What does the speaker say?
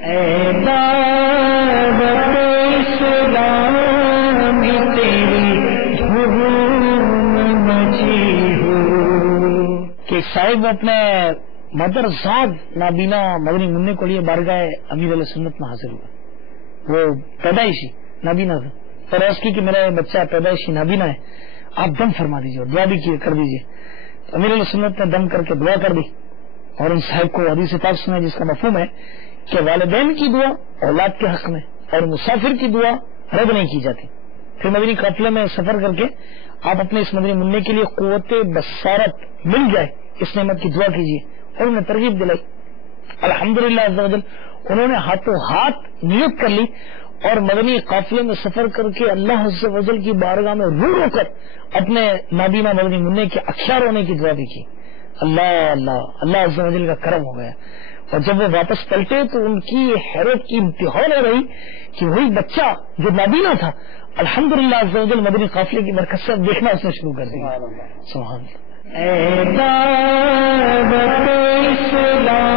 اے دعوت اسلام تیری دھوم مچی ہو کہ صاحب اپنے مدرزاد نابینا مدنی منع کو لیے بارگاہ امیر علیہ سنت میں حاضر ہوا. وہ پیدائشی نابینا تھا اور اس کی کہ میرا بچہ پیدائشی نابینا ہے، آپ دم فرما دیجیے اور دعا بھی کر دیجیے. امیر علیہ سنت نے دم کر کے دعا کر دی اور ان صاحب کو حدیث پاک سنا جس کا مفہوم ہے کہ والدین کی دعا اولاد کے حق میں اور مسافر کی دعا رد نہیں کی جاتی. پھر مدنی قافلے میں سفر کر کے آپ اپنے اس مدنی منع کے لیے قوت بصارت مل جائے اس نعمت کی دعا کیجیے. اور انہیں ترغیب دلائی. الحمدللہ عز و جل انہوں نے ہاتھوں ہاتھ نیت کر لی اور مدنی قافلے میں سفر کر کے اللہ عز و جل کی بارگاہ میں رو کر اپنے نابینا مدنی منع کے اخیار ہونے کی دعا بھی کی. اللہ اللہ اللہ عز و جل کا کرم ہو گیا. اور جب وہ واپس پلٹے تو ان کی حیرت کی انتہا نہ رہی کہ وہی بچہ جو نابینا تھا الحمدللہ عز و جل مدنی قافلے کی برکت سے دیکھنا اس نے شروع کر دیا. سبحان اللہ. اے دعوت اسلام